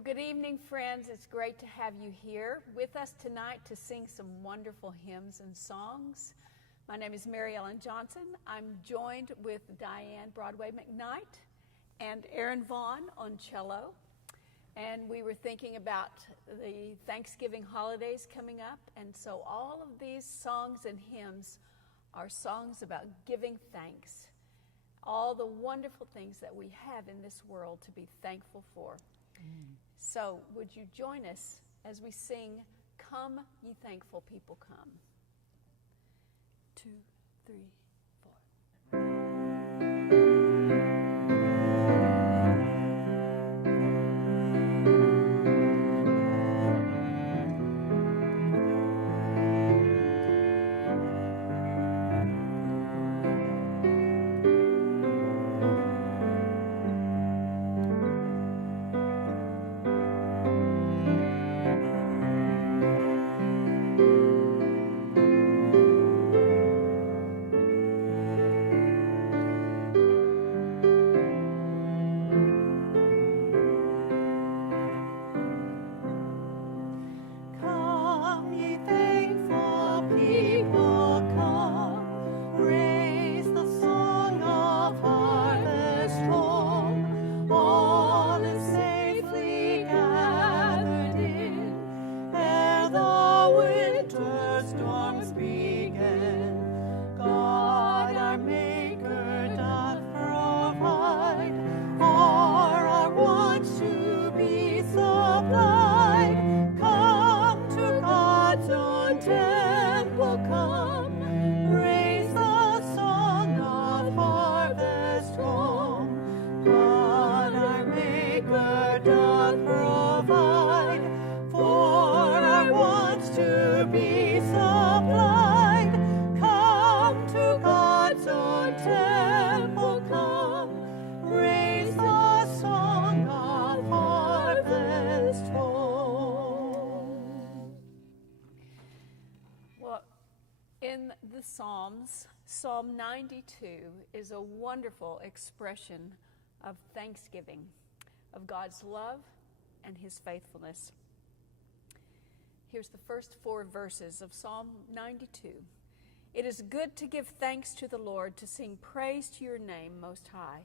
Well, good evening, friends. It's great to have you here with us tonight to sing some wonderful hymns and songs. My name is Mary Ellen Johnson. I'm joined with Diane Broadway McKnight and Aaron Vaughn on cello. And we were thinking about the Thanksgiving holidays coming up, and so all of these songs and hymns are songs about giving thanks, all the wonderful things that we have in this world to be thankful for. So would you join us as we sing, "Come, Ye Thankful People, Come"? 2, 3, 4. In the Psalms, Psalm 92 is a wonderful expression of thanksgiving, of God's love and his faithfulness. Here's the first 4 verses of Psalm 92. "It is good to give thanks to the Lord, to sing praise to your name, Most High,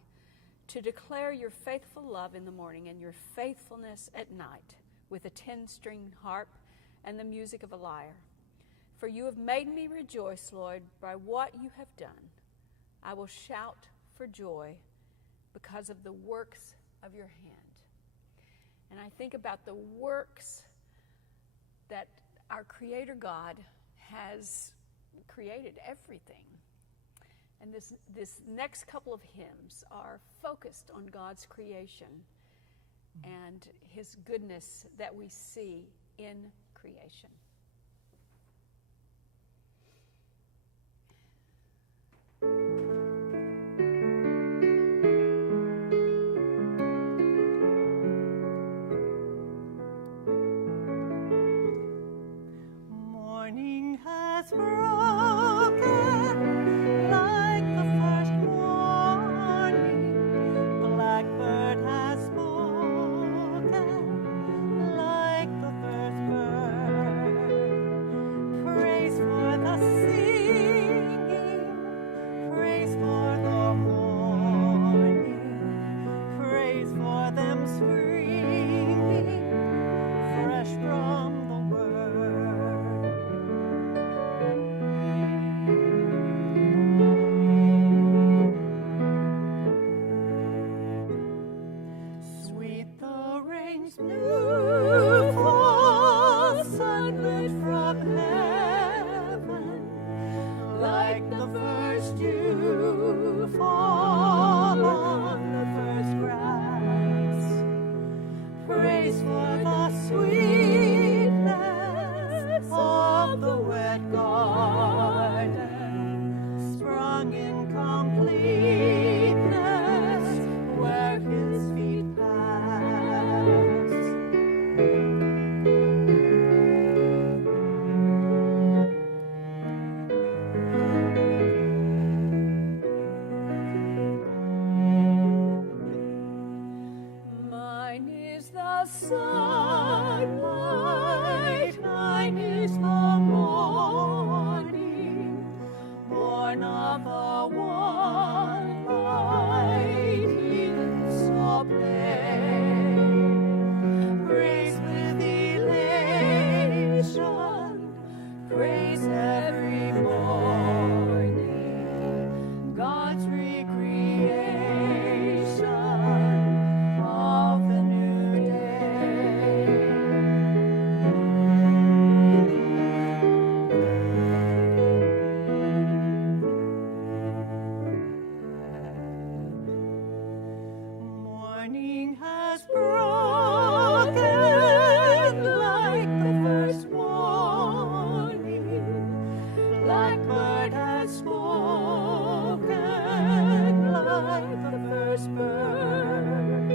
to declare your faithful love in the morning and your faithfulness at night, with a 10-string harp and the music of a lyre. For you have made me rejoice, Lord, by what you have done. I will shout for joy because of the works of your hand." And I think about the works that our Creator God has created, everything. And this next couple of hymns are focused on God's creation and his goodness that we see in creation. Morning has broken like the first morning. Blackbird has spoken like the first bird. Praise for the singing, praise for the morning, praise for them springing fresh from the sweet the rain's new fall, sunlit from heaven, like the first dew fall on the first grass. Praise for the sweetness of the wet garden, sprung in completeness where his feet pass. Mine is the the sunlight, Thine is the morning, born of the one light, heathens saw play. Praise with elation, praise every morning, God's recreation of the new day. Morning has broken like the first morning. Blackbird has spoken like the first bird.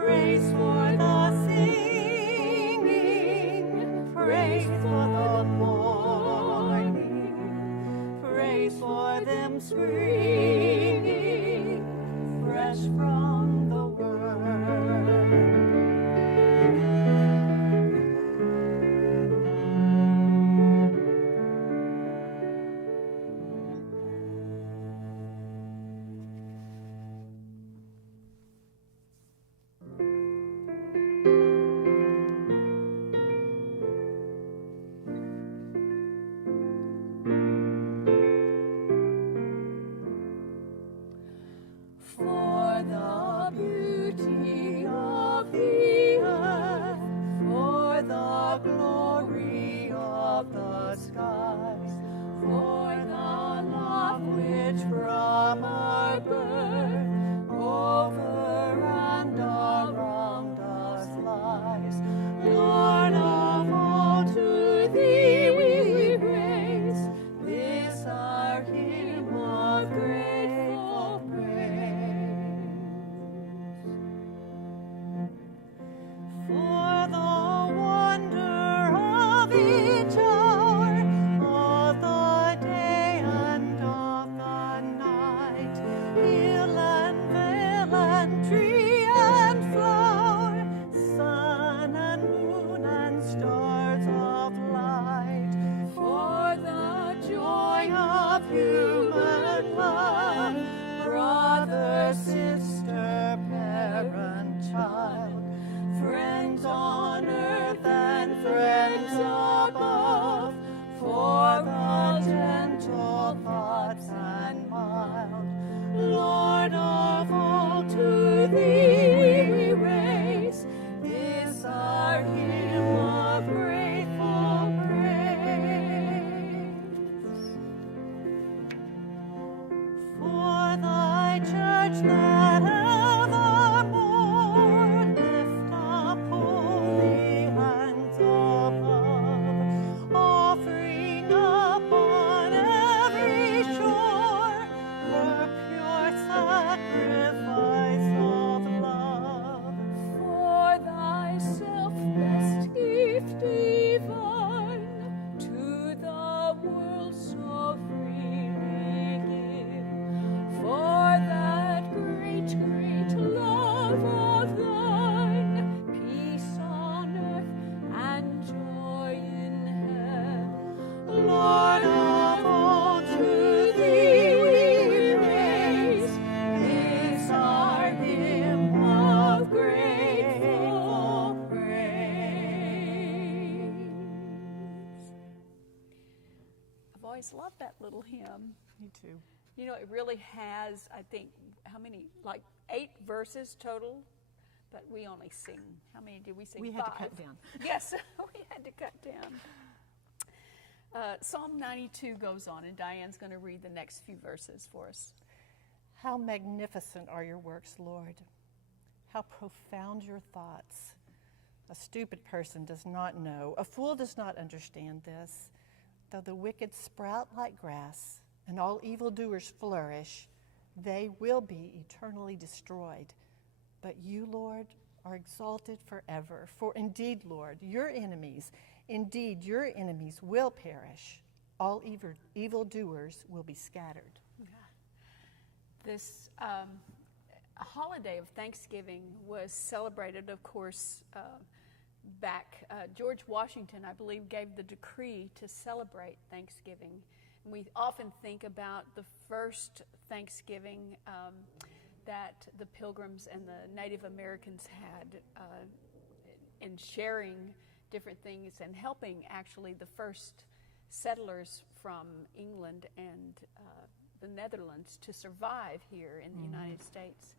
Praise for the singing, praise for the morning, praise for them springing fresh from the word. For the beauty of the earth, for the glory of the skies, for the love which from our birth over and around us lies. Lord of all, to thee we raise this our hymn of grateful praise. For the wonder of each hour, of the day and of the night, hill and vale and tree and flower, sun and moon and stars of light, for the joy of human love, brother, sister, parent, child, friends on earth and friends above, for the gentle thoughts and mild. Lord of all, to thee we raise this our hymn of grateful praise. For thy church that evermore lift up holy hands above, offering upon every shore her pure sacrifice of love. For thyself best gift divine, to the world so freely give. For that great, great love of thine, peace on earth and joy in heaven. Lord of all, to thee we raise this our hymn of grateful praise. I've always loved that little hymn. Me too. You know, it really has, I think, how many? Like 8 verses total, but we only sing. How many did we sing? We had to 5. cut down. Yes, we had to cut down. Psalm 92 goes on, and Diane's going to read the next few verses for us. How magnificent are your works, Lord. How profound your thoughts. A stupid person does not know. A fool does not understand this. Though the wicked sprout like grass and all evildoers flourish, they will be eternally destroyed. But you, Lord, are exalted forever. For indeed, Lord, your enemies will perish. All evildoers will be scattered. This, holiday of Thanksgiving was celebrated, of course, back. George Washington, I believe, gave the decree to celebrate Thanksgiving. And we often think about the first Thanksgiving that the Pilgrims and the Native Americans had in sharing different things and helping actually the first settlers from England and the Netherlands to survive here in the United States.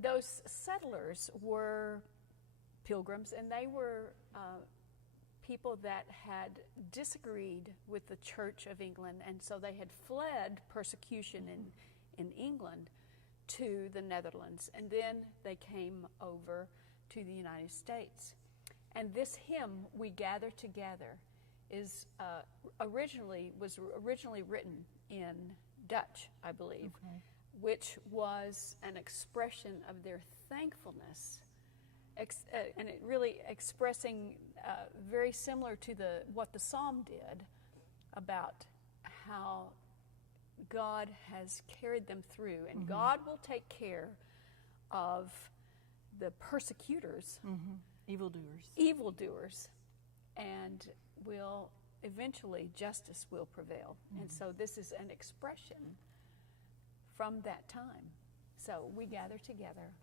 Those settlers were Pilgrims, and they were people that had disagreed with the Church of England, and so they had fled persecution in England to the Netherlands, and then they came over to the United States. And this hymn, "We Gather Together," was originally written in Dutch, I believe, which was an expression of their thankfulness, and it really expressing very similar to what the psalm did about how God has carried them through, and God will take care of the persecutors, evildoers, and will eventually justice will prevail. And so this is an expression from that time. So we gather together.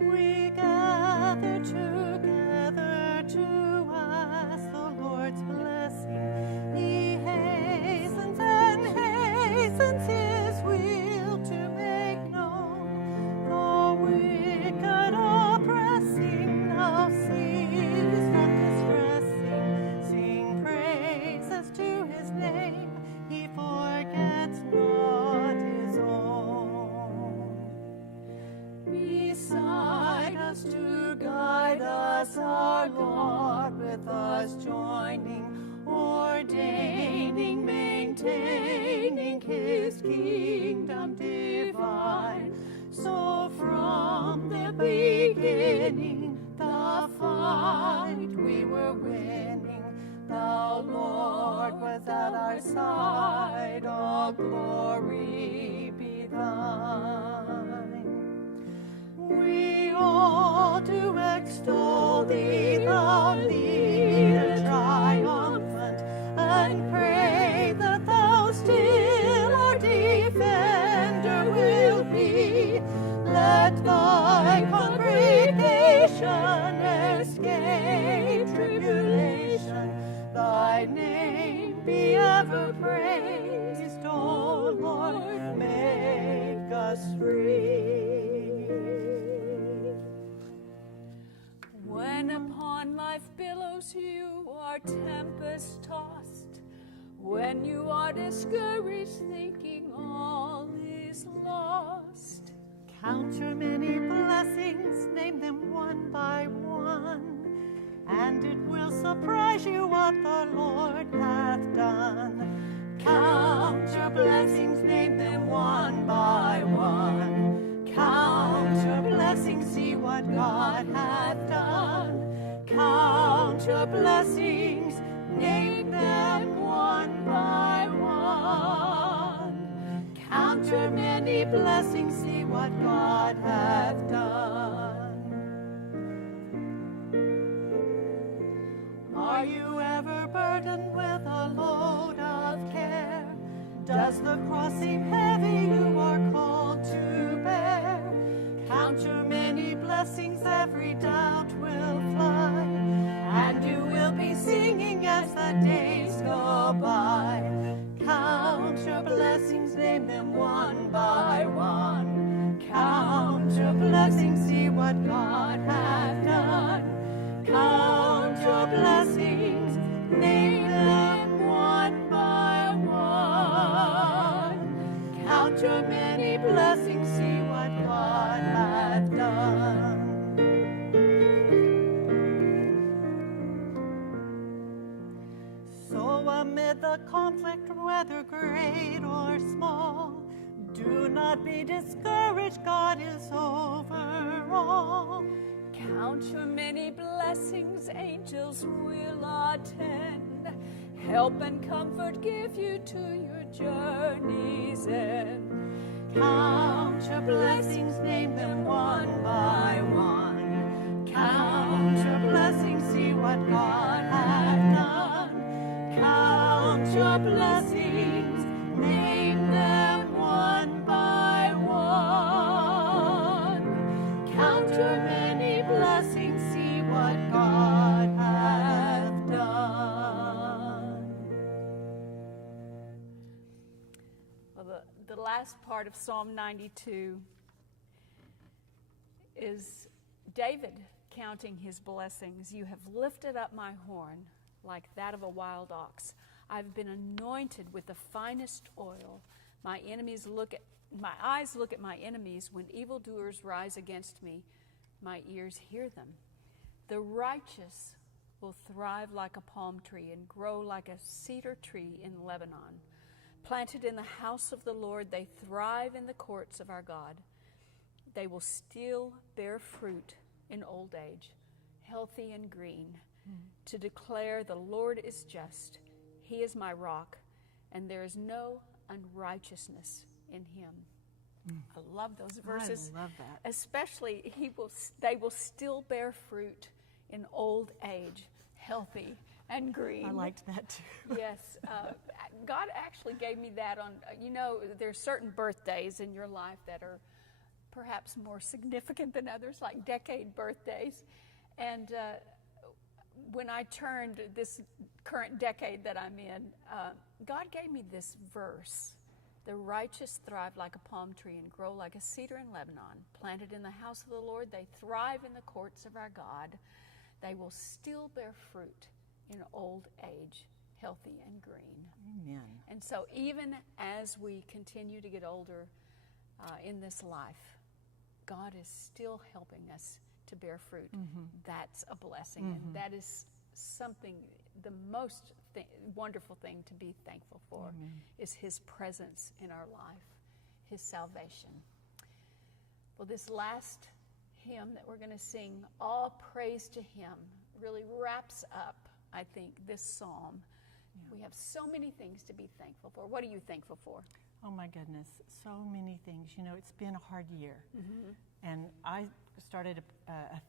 We gather together to ask the Lord's blessing. He hastens and hastens His will to make known. The wicked oppressing now cease from distressing. Sing praises to His name. He forgets not His own. Beside us to guide us, our Lord with us joining, ordaining, maintaining His kingdom divine. So from the beginning, the fight we were winning, the Lord was at our side, all glory be thine. We all do extol Thee, Thou leader triumphant, and pray that Thou still our defender will be. Let Thy congregation escape tribulation. Thy name be ever praised, O Lord, make us free. When upon life's billows you are tempest tossed, when you are discouraged thinking all is lost, Count your many blessings, name them one by one, and it will surprise you what the Lord hath done. Count your blessings, name them one by one. Count your blessings, see what God hath done. Count your blessings, name them one by one. Count your many blessings, see what God hath done. Are you ever burdened with a load of care? Does the cross seem heavy you are called to bear? Count your many blessings, every doubt will fly, and you will be singing as the days go by. Count your blessings, name them one by one. Count your blessings, see what God hath done. Count your blessings, name them one by one. Count your many blessings, see what God hath done. So amid the conflict, whether great or small, do Do not be discouraged, God is over all. Count your many blessings, angels will attend. Help and comfort give you to your journey's end. Count your blessings, name them one by one. Count your blessings, see what God hath done. Count your blessings, name them one by one. Count your many blessings, see what God hath done. Well, the last part of Psalm 92 is David counting his blessings. You have lifted up my horn like that of a wild ox. I've been anointed with the finest oil. My eyes look at my enemies when evildoers rise against me. My ears hear them. The righteous will thrive like a palm tree and grow like a cedar tree in Lebanon. Planted in the house of the Lord, they thrive in the courts of our God. They will still bear fruit in old age, healthy and green, to declare the Lord is just. He is my rock, and there is no unrighteousness in him. I love those verses. I love that. Especially, they will still bear fruit in old age, healthy and green. I liked that too. Yes. God actually gave me that on, there's certain birthdays in your life that are perhaps more significant than others, like decade birthdays. And when I turned this current decade that I'm in, God gave me this verse. The righteous thrive like a palm tree and grow like a cedar in Lebanon. Planted in the house of the Lord, they thrive in the courts of our God. They will still bear fruit in old age, healthy and green. Amen. And so even as we continue to get older in this life, God is still helping us to bear fruit. That's a blessing, and that is something, the most wonderful thing to be thankful for is his presence in our life, his salvation. Well, this last hymn that we're going to sing, All Praise to Him, really wraps up, I think, this psalm. We have so many things to be thankful for. What are you thankful for? Oh my goodness, so many things. It's been a hard year. And I started a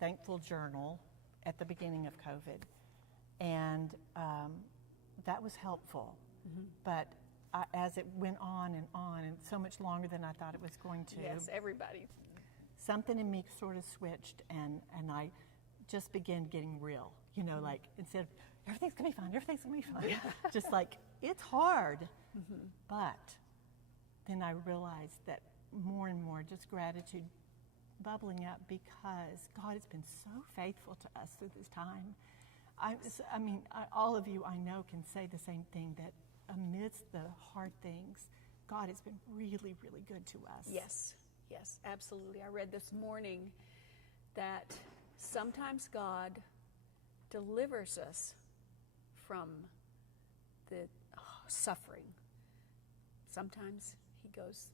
thankful journal at the beginning of COVID. And that was helpful. But as it went on, and so much longer than I thought it was going to. Yes, everybody. Something in me sort of switched, and I just began getting real. Like instead of, everything's going to be fine, everything's going to be fine. Just like, it's hard. But then I realized that more and more just gratitude bubbling up because God has been so faithful to us through this time. All of you I know can say the same thing, that amidst the hard things, God has been really, really good to us. Yes, absolutely. I read this morning that sometimes God delivers us from the suffering. Sometimes he goes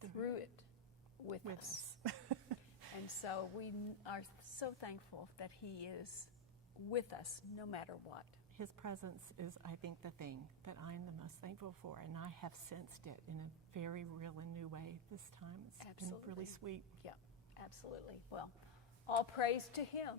through it with us. And so we are so thankful that he is with us no matter what. His presence is, I think, the thing that I am the most thankful for, and I have sensed it in a very real and new way this time. It's been really sweet. Yeah, absolutely. Well, all praise to him.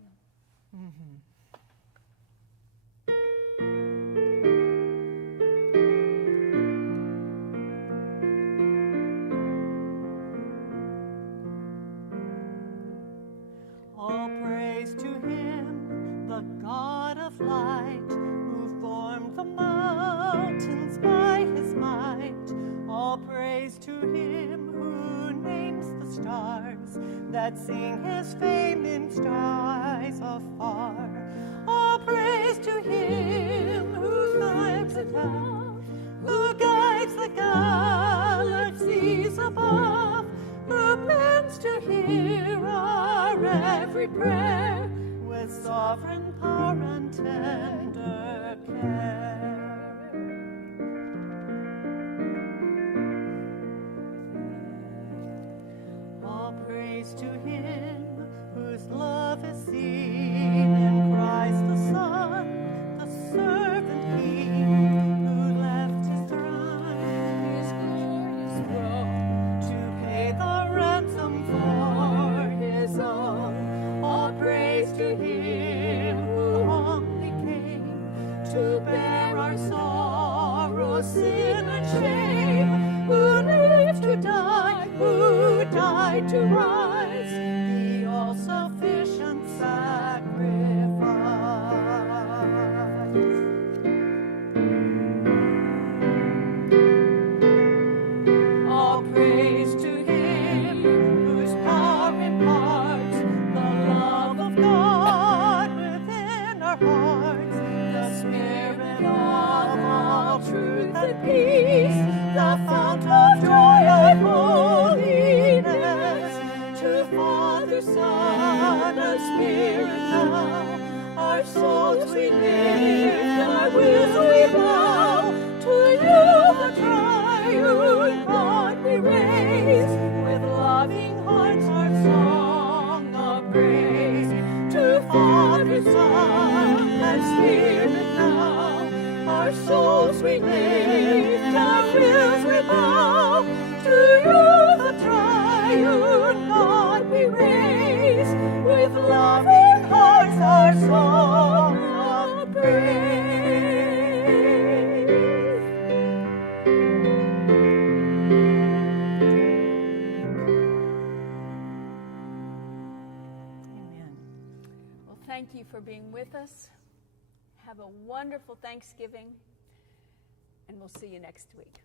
All praise to him, the God of light, who formed the mountains by his might. All praise to him who names the stars that sing his fame in skies afar. All praise to him who climbs above, who guides the galaxies above, who bends to hear our every prayer with sovereign power and tender care. we lift, our wills we bow. To you, the triune God, we raise, with loving hearts our song of praise. To Father, Son, and Spirit now, our souls we lift, our wills we bow. To you, the triune God, we raise, with loving hearts our song of praise. Amen. Well, thank you for being with us. Have a wonderful Thanksgiving, and we'll see you next week.